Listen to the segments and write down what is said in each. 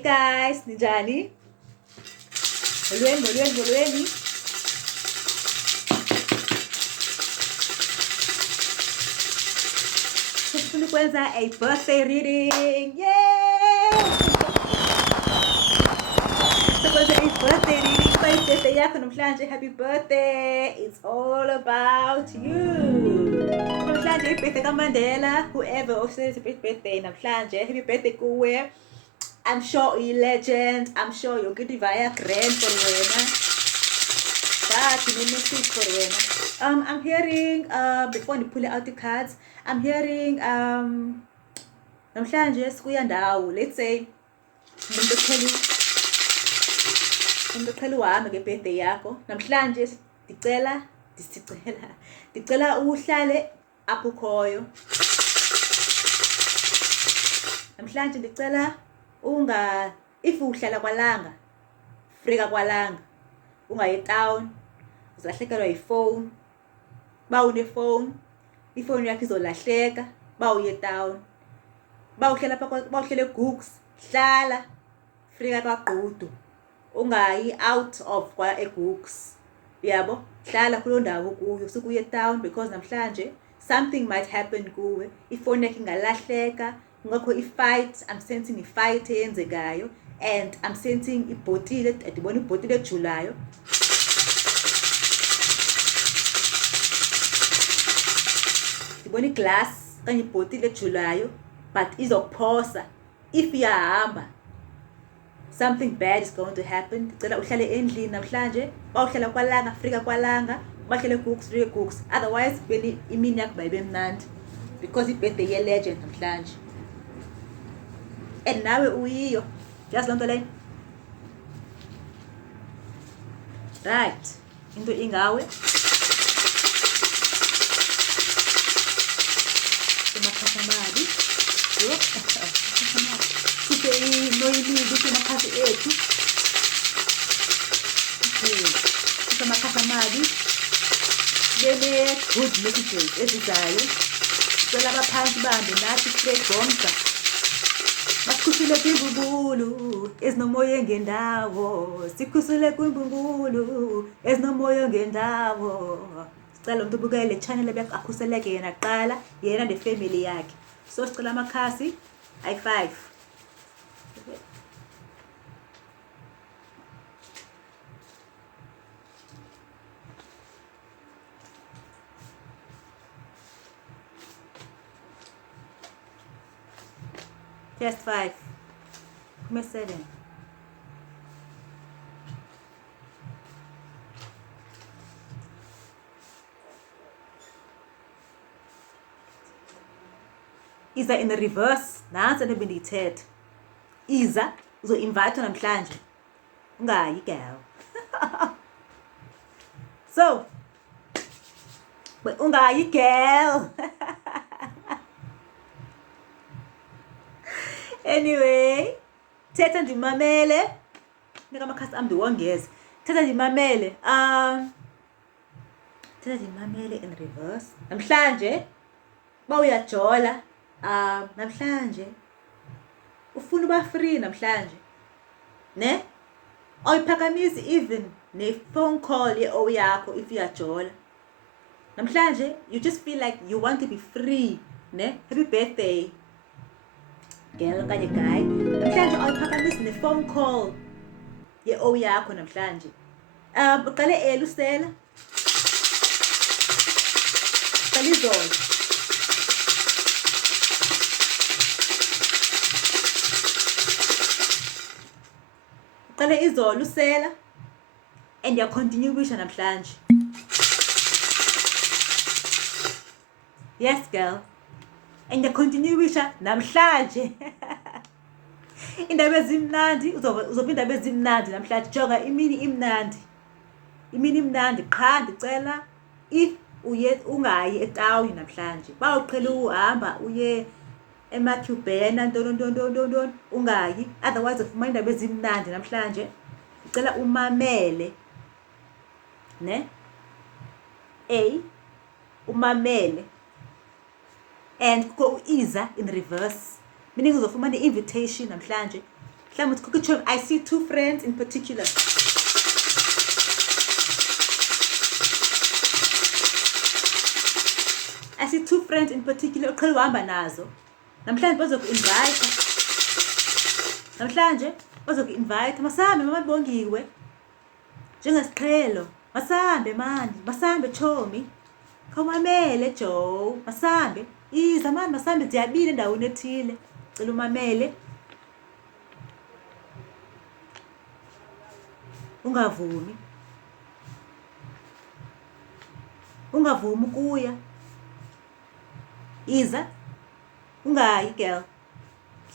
Hey guys, ninjani? Molweni. Sifuna ukwenza a birthday reading. Yay! Sifuna a birthday reading. By birthday yakho namhlanje. Happy birthday. It's all about you. Namhlanje birthday kaMandela. Whoever celebrates birthday namhlanje. Happy birthday kuwe. I'm sure you're a legend. I'm sure you're good via grand for wena. That's the message for wena. I'm hearing before you pull out the cards, I'm hearing namhlanje sikuya ndawo. Let's say umuntu uhambe ngebirthday yakho. Namhlanje ndicela uhlale apho ukhoyo. Namhlanje ndicela if uhlala kwalanga, frika kwalanga, ungayi town, uzalahlekelwa yifone. Ba unefone, ifone yakho izolahleka, ba uye town. Ba uhlala uhlele eGooks, hlala frika kwaGqudu. Ungayi out of kwa eGooks. Yabo, hlala kulo ndawo kuyo, sukuye town because namhlanje something might happen kuwe. Ifone yakho ingalahleka. Ngakho i-fight, I'm sensing i-fight eyenzekayo, and I'm sensing ibhotile, ndibona ibhotile ejulayo. Ndibona iglass kanye ibhotile ejulayo, but izokuphosa. If iyahamba, something bad is going to happen. Ndicela uhlale endlini namhlanje, bawuhlala kwalanga, frika kwalanga, bahlele eGooks, frika eGooks. Otherwise, vele imini yakho bayibe mnandi because ibirthday ye-legend namhlanje. And nawe uyiyo, just lonto leyo. Right, into ingawe. Semakhasamadi. Yo, sike noyibili semakhasi ethu. Semakhasamadi. Bele good messages ezizayo. Cela abaphansi bambe nathi Fred Bomsa. Sikhusule kwimbumbulu ezinomoya engendawo. Sikhusule kwimbumbulu ezinomoya engendawo. Sicela umuntu ubukele le channel akhuseleke yena kuqala, yena nefamily yakhe. So sicela amakhasi i5. Test 5. Come 7. Iza in the reverse. Nansi nebendiyithetha. Iza uzo-invite namhlanje. Ungayi girl. So, but ungayi girl. Anyway, thetha ndimamele. Nika amakhasi am ndiwongeze. Thetha ndimamele. Thetha ndimamele in reverse. Namhlanje ba uyajola. Namhlanje ufuna uba free namhlanje. Ne? Awuyiphakamisi even ne phone call ye-O yakho if uyajola. Namhlanje you just feel like you want to be free. Ne? Happy birthday. Girl kanye guy. Namhlanje awuphakamisi ne-phone call ye-O yakho namhlanje. Uqale Lusela. Qala izolo. Uqale izolo usela and you continue wisha namhlanje. Yes girl. And you continue wisha namhlanje. Indaba ezimnandi uzoba indaba ezimnandi namhlanje. Jonga imini imnandi. Imini imnandi qha ndicela if ungayi eTown namhlanje. Bawuqhela uhamba uye eMatthew Bena ntoni ungayi. Otherwise ufumana indaba ezimnandi namhlanje. Ndicela umamele. Ne? Umamele. And go Iza in reverse. Meaning uzofumana invitation namhlanje mhlawumbe uthi Cookie Chomi, I see two friends in particular. I see two friends in particular uqhele uhamba nazo. Namhlanje bazoku-invite. Namhlanje bazoku-invite. Masambe mama Bongiwe. Njengesiqhelo. Masambe mani, masambe Chomi. Khawumamele Joe, masambe. Iza mani masambe ziyabile endaweni ethile. Cela umamele. Ungavumi. Ungavumi ukuya. Iza. Ungayi girl.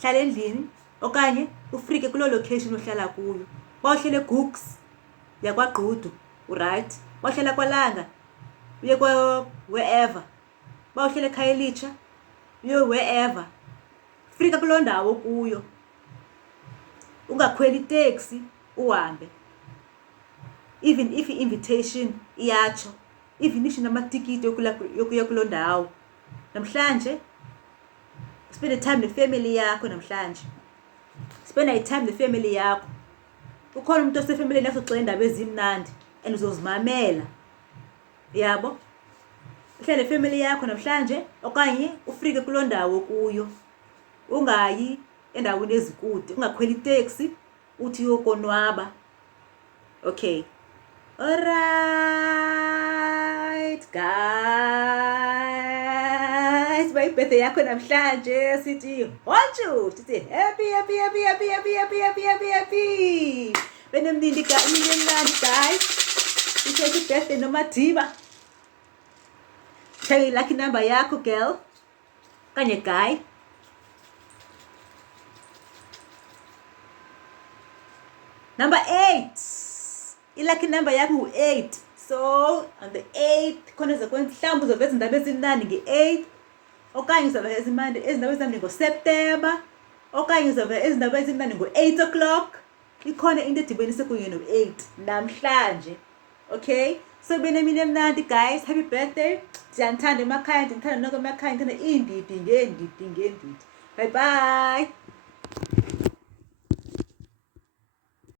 Hlala endlini okanye ufrike kulo location ohlala kuyo. Bawuhlele Gooks yakwaGqudu, right? Bawuhlela kwaLanga. Uye kwa wherever. Bawuhlele eKhayelitsha. Uye wherever. Frika kulo ndawo kuyo. Ungakhweli taxi uhambe. Even if invitation iyatsho. Even if namatikiti yokuya kulo ndawo. Namhlanje spend time nefamily yakho namhlanje. Spend time nefamily yakho. Ukhona umuntu osefamily yakho oxela indaba ezimnandi and uzozimamela. Yabo? Uhlale nefamily yakho namhlanje okanye ufrike kulo ndawo kuyo. Ungayi endaweni ezikude, ungakhweli taxi uthi uyokonwaba. Okay. Alright guys, my birthday yakho namhlanje sithi honchu, sithi happy. Benemnindi guys. Sithi birthday noMadiba. Tell lucky number yakho girl. Kanye guy. Number 8. Lucky number yakho 8. So on the 8th khona zakwenza mhlawumbe uzoveza indaba ezimnandi nge-8 okanye uzoveza izindaba ezimnandi ngoSeptember okanye uzoveza izindaba ezimnandi ngo-8 o'clock. Ikhona into edibenise kunye no-8 namhlanje. Okay? So benemini emnandi guys, happy birthday. Siyanithanda emakhaya, ndithanda nonke emakhaya, ndithanda indidi ngendidi. Bye bye.